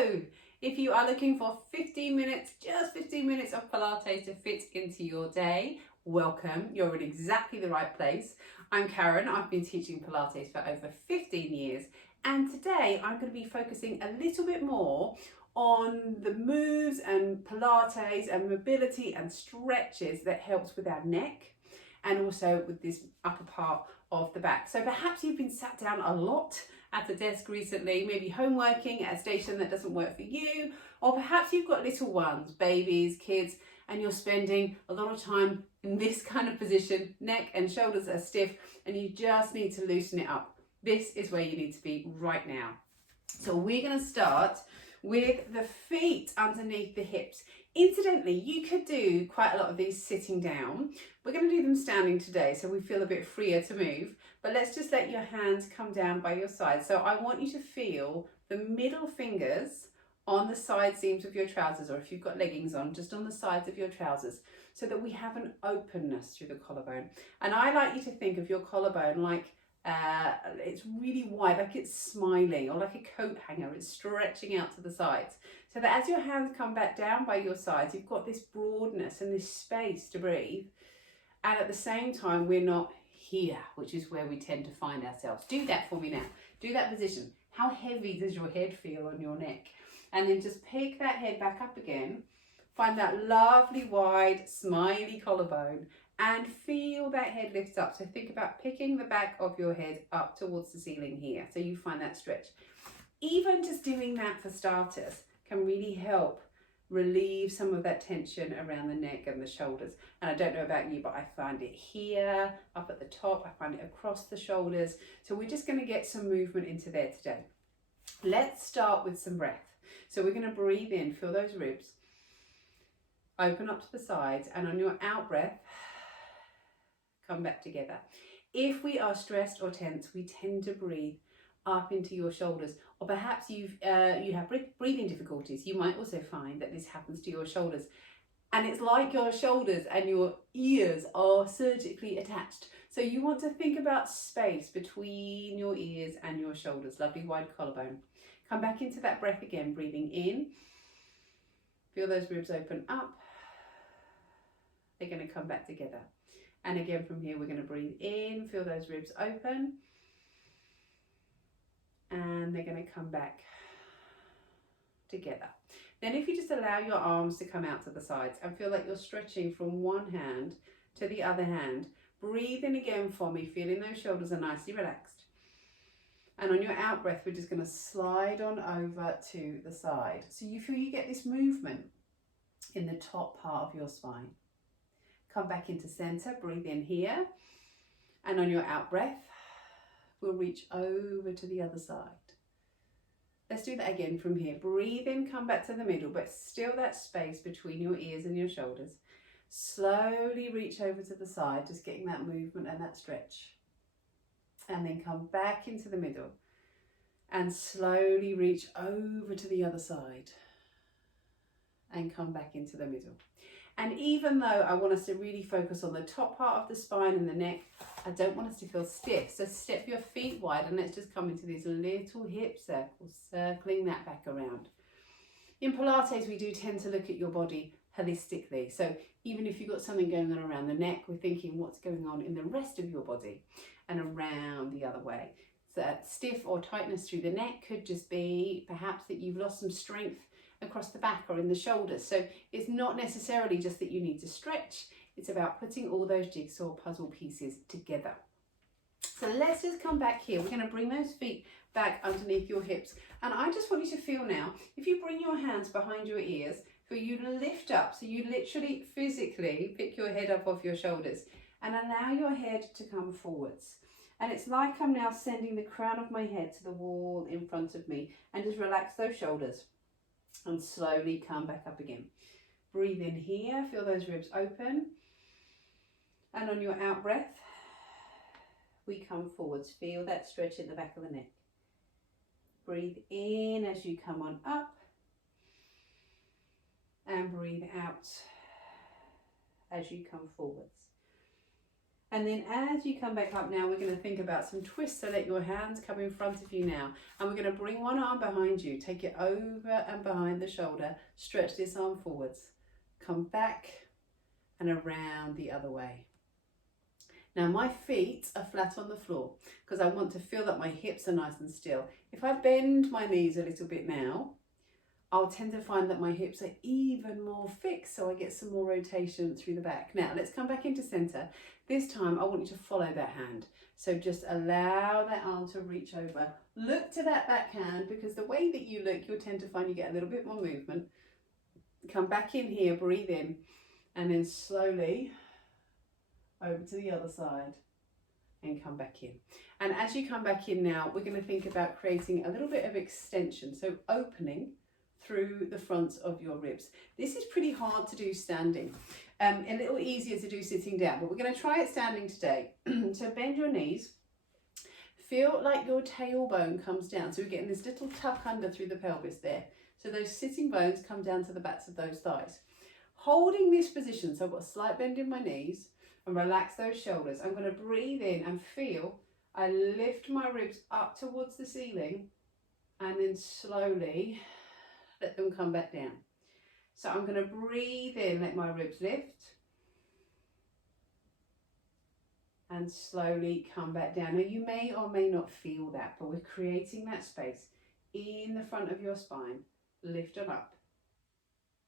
So if you are looking for 15 minutes, just 15 minutes of Pilates to fit into your day, welcome. You're in exactly the right place. I'm Karen. I've been teaching Pilates for over 15 years. And today I'm going to be focusing a little bit more on the moves and Pilates and mobility and stretches that helps with our neck and also with this upper part of the back. So perhaps you've been sat down a lot at a desk recently, maybe home working at a station that doesn't work for you, or perhaps you've got little ones, babies, kids, and you're spending a lot of time in this kind of position, neck and shoulders are stiff, and you just need to loosen it up. This is where you need to be right now. So we're going to start with the feet underneath the hips. Incidentally, you could do quite a lot of these sitting down. We're going to do them standing today so we feel a bit freer to move, but let's just let your hands come down by your side. So I want you to feel the middle fingers on the side seams of your trousers, or if you've got leggings on, just on the sides of your trousers, so that we have an openness through the collarbone. And I like you to think of your collarbone like it's really wide, like it's smiling, or like a coat hanger, it's stretching out to the sides, so that as your hands come back down by your sides, you've got this broadness and this space to breathe, and at the same time we're not here, which is where we tend to find ourselves. Do that for me now. Do that position. How heavy does your head feel on your neck? And then just pick that head back up again. Find that lovely wide smiley collarbone and feel that head lift up. So think about picking the back of your head up towards the ceiling here, so you find that stretch. Even just doing that for starters can really help relieve some of that tension around the neck and the shoulders. And I don't know about you, but I find it here, up at the top, I find it across the shoulders. So we're just going to get some movement into there today. Let's start with some breath. So we're going to breathe in, feel those ribs, open up to the sides, and on your out breath, come back together. If we are stressed or tense, we tend to breathe up into your shoulders, or perhaps you have breathing difficulties. You might also find that this happens to your shoulders, and it's like your shoulders and your ears are surgically attached. So you want to think about space between your ears and your shoulders. Lovely wide collarbone. Come back into that breath again, breathing in. Feel those ribs open up. They're going to come back together. And again from here, we're going to breathe in, feel those ribs open. And they're going to come back together. Then if you just allow your arms to come out to the sides and feel like you're stretching from one hand to the other hand, breathe in again for me, feeling those shoulders are nicely relaxed. And on your out breath, we're just going to slide on over to the side. So you feel you get this movement in the top part of your spine. Come back into center, breathe in here. And on your out breath, we'll reach over to the other side. Let's do that again from here. Breathe in, come back to the middle, but still that space between your ears and your shoulders. Slowly reach over to the side, just getting that movement and that stretch. And then come back into the middle and slowly reach over to the other side and come back into the middle. And even though I want us to really focus on the top part of the spine and the neck, I don't want us to feel stiff. So step your feet wide and let's just come into these little hip circles, circling that back around. In Pilates, we do tend to look at your body holistically. So even if you've got something going on around the neck, we're thinking what's going on in the rest of your body and around the other way. So that stiff or tightness through the neck could just be perhaps that you've lost some strength across the back or in the shoulders. So it's not necessarily just that you need to stretch, it's about putting all those jigsaw puzzle pieces together. So let's just come back here. We're going to bring those feet back underneath your hips. And I just want you to feel now, if you bring your hands behind your ears, for you to lift up, so you literally physically pick your head up off your shoulders and allow your head to come forwards. And it's like I'm now sending the crown of my head to the wall in front of me, and just relax those shoulders and slowly come back up again. Breathe in here, feel those ribs open. And on your out breath, we come forwards. Feel that stretch in the back of the neck. Breathe in as you come on up. And breathe out as you come forwards. And then as you come back up now, we're going to think about some twists. So let your hands come in front of you now. And we're going to bring one arm behind you. Take it over and behind the shoulder. Stretch this arm forwards. Come back and around the other way. Now my feet are flat on the floor because I want to feel that my hips are nice and still. If I bend my knees a little bit now, I'll tend to find that my hips are even more fixed, so I get some more rotation through the back. Now let's come back into center. This time I want you to follow that hand. So just allow that arm to reach over. Look to that back hand, because the way that you look, you'll tend to find you get a little bit more movement. Come back in here, breathe in, and then slowly over to the other side and come back in. And as you come back in now, we're going to think about creating a little bit of extension, so opening through the fronts of your ribs. This is pretty hard to do standing, a little easier to do sitting down, but we're going to try it standing today. So bend your knees, feel like your tailbone comes down, so we're getting this little tuck under through the pelvis there. So those sitting bones come down to the backs of those thighs. Holding this position, so I've got a slight bend in my knees, and relax those shoulders. I'm going to breathe in and feel I lift my ribs up towards the ceiling, and then slowly let them come back down. So I'm going to breathe in, let my ribs lift, and slowly come back down. Now you may or may not feel that, but we're creating that space in the front of your spine. Lift them up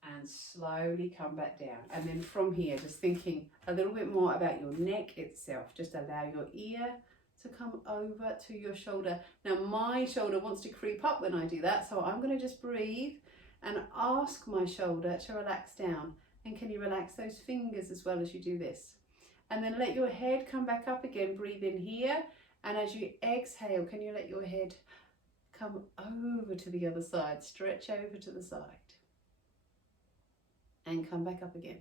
and slowly come back down. And then from here, just thinking a little bit more about your neck itself. Just allow your ear to come over to your shoulder. Now my shoulder wants to creep up when I do that, so I'm going to just breathe and ask my shoulder to relax down. And can you relax those fingers as well as you do this? And then let your head come back up again. Breathe in here, and as you exhale, can you let your head come over to the other side? Stretch over to the side and come back up again.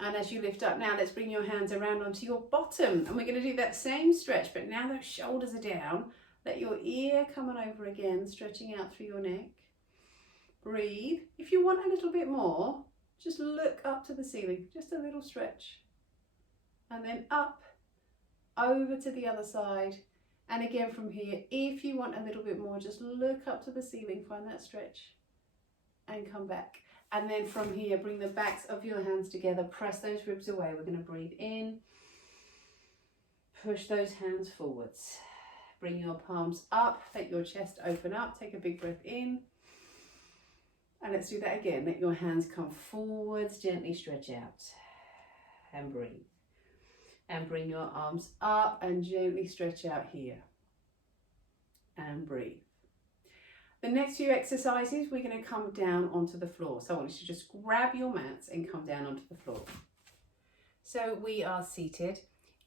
And as you lift up now, let's bring your hands around onto your bottom, and we're going to do that same stretch, but now those shoulders are down. Let your ear come on over again, stretching out through your neck. Breathe. If you want a little bit more, just look up to the ceiling, just a little stretch, and then up over to the other side. And again from here, if you want a little bit more, just look up to the ceiling, find that stretch, and come back. And then from here, bring the backs of your hands together, press those ribs away. We're going to breathe in, push those hands forwards, bring your palms up, let your chest open up, take a big breath in, and let's do that again. Let your hands come forwards, gently stretch out, and breathe. And bring your arms up and gently stretch out here, and breathe. The next few exercises, we're going to come down onto the floor. So I want you to just grab your mats and come down onto the floor. So we are seated.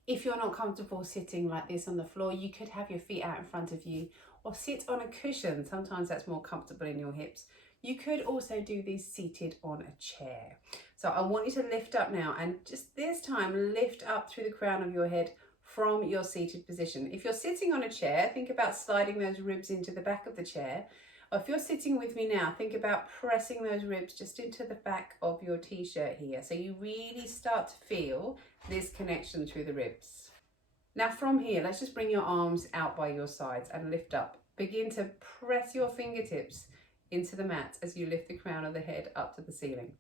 If you're not comfortable sitting like this on the floor, you could have your feet out in front of you or sit on a cushion. Sometimes that's more comfortable in your hips. You could also do this seated on a chair. So I want you to lift up now, and just this time lift up through the crown of your head from your seated position. If you're sitting on a chair, think about sliding those ribs into the back of the chair. Or if you're sitting with me now, think about pressing those ribs just into the back of your t-shirt here. So you really start to feel this connection through the ribs. Now from here, let's just bring your arms out by your sides and lift up. Begin to press your fingertips into the mat as you lift the crown of the head up to the ceiling.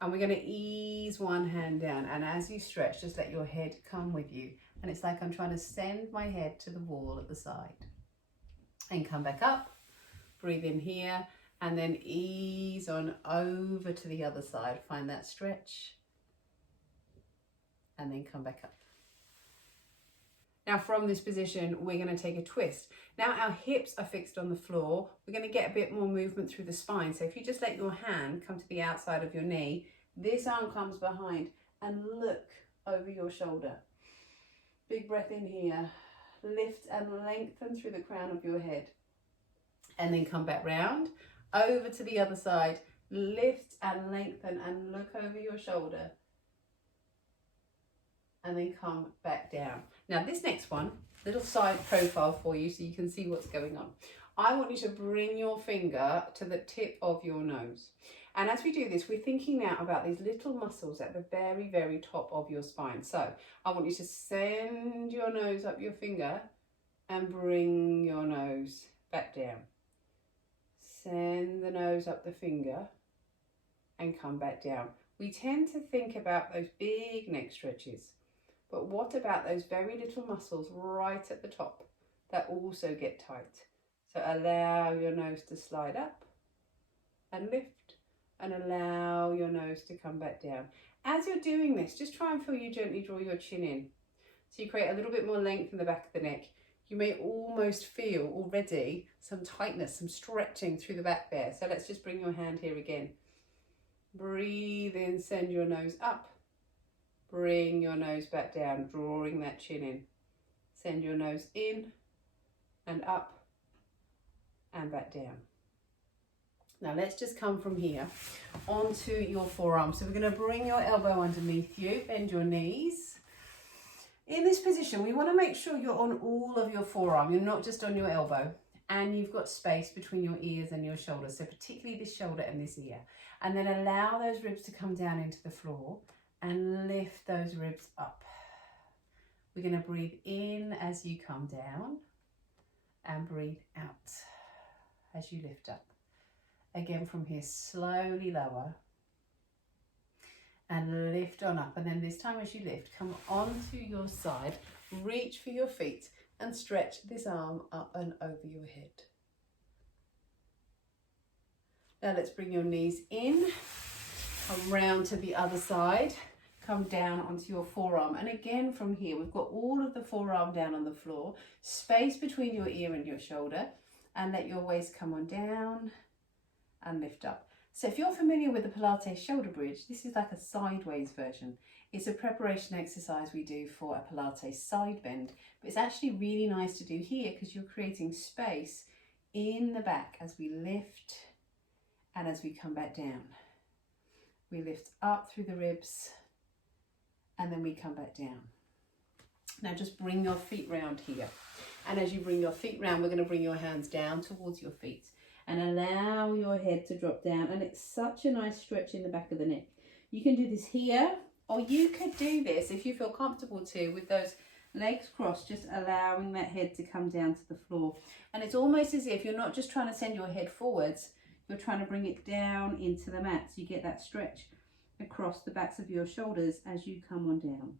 And we're going to ease one hand down, and as you stretch, just let your head come with you. And it's like I'm trying to send my head to the wall at the side. And come back up, breathe in here, and then ease on over to the other side. Find that stretch, and then come back up. Now from this position, we're going to take a twist. Now our hips are fixed on the floor. We're going to get a bit more movement through the spine. So if you just let your hand come to the outside of your knee, this arm comes behind, and look over your shoulder. Big breath in here. Lift and lengthen through the crown of your head. And then come back round, over to the other side. Lift and lengthen and look over your shoulder. And then come back down. Now this next one, little side profile for you so you can see what's going on. I want you to bring your finger to the tip of your nose. And as we do this, we're thinking now about these little muscles at the very, very top of your spine. So I want you to send your nose up your finger and bring your nose back down. Send the nose up the finger and come back down. We tend to think about those big neck stretches, but what about those very little muscles right at the top that also get tight? So allow your nose to slide up and lift, and allow your nose to come back down. As you're doing this, just try and feel you gently draw your chin in. So you create a little bit more length in the back of the neck. You may almost feel already some tightness, some stretching through the back there. So let's just bring your hand here again. Breathe in, send your nose up. Bring your nose back down, drawing that chin in. Send your nose in and up and back down. Now let's just come from here onto your forearm. So we're going to bring your elbow underneath you, bend your knees. In this position, we want to make sure you're on all of your forearm. You're not just on your elbow, and you've got space between your ears and your shoulders. So particularly this shoulder and this ear. And then allow those ribs to come down into the floor and lift those ribs up. We're going to breathe in as you come down and breathe out as you lift up. Again from here, slowly lower and lift on up. And then this time as you lift, come onto your side, reach for your feet and stretch this arm up and over your head. Now let's bring your knees in, come round to the other side, come down onto your forearm. And again from here, we've got all of the forearm down on the floor, space between your ear and your shoulder, and let your waist come on down and lift up. So if you're familiar with the Pilates shoulder bridge, this is like a sideways version. It's a preparation exercise we do for a Pilates side bend, but it's actually really nice to do here because you're creating space in the back as we lift and as we come back down. We lift up through the ribs and then we come back down. Now just bring your feet round here. And as you bring your feet round, we're going to bring your hands down towards your feet. And allow your head to drop down. And it's such a nice stretch in the back of the neck. You can do this here, or you could do this if you feel comfortable too, with those legs crossed, just allowing that head to come down to the floor. And it's almost as if you're not just trying to send your head forwards, you're trying to bring it down into the mat. So you get that stretch across the backs of your shoulders as you come on down.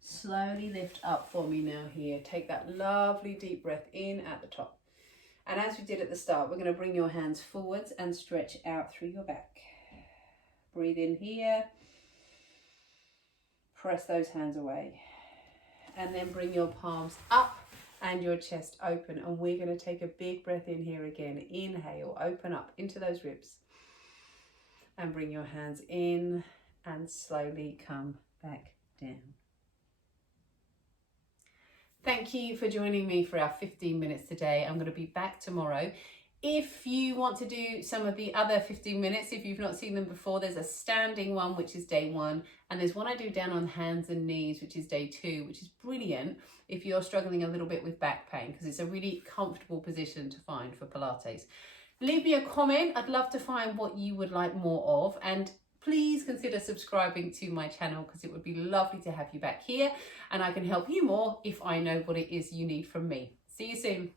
Slowly lift up for me now here. Take that lovely deep breath in at the top. And as we did at the start, we're going to bring your hands forwards and stretch out through your back. Breathe in here. Press those hands away. And then bring your palms up and your chest open. And we're going to take a big breath in here again. Inhale, open up into those ribs. And bring your hands in and slowly come back down. Thank you for joining me for our 15 minutes today. I'm going to be back tomorrow. If you want to do some of the other 15 minutes, if you've not seen them before, there's a standing one, which is day 1. And there's one I do down on hands and knees, which is day 2, which is brilliant if you're struggling a little bit with back pain, because it's a really comfortable position to find for Pilates. Leave me a comment. I'd love to find what you would like more of. And please consider subscribing to my channel, because it would be lovely to have you back here and I can help you more if I know what it is you need from me. See you soon.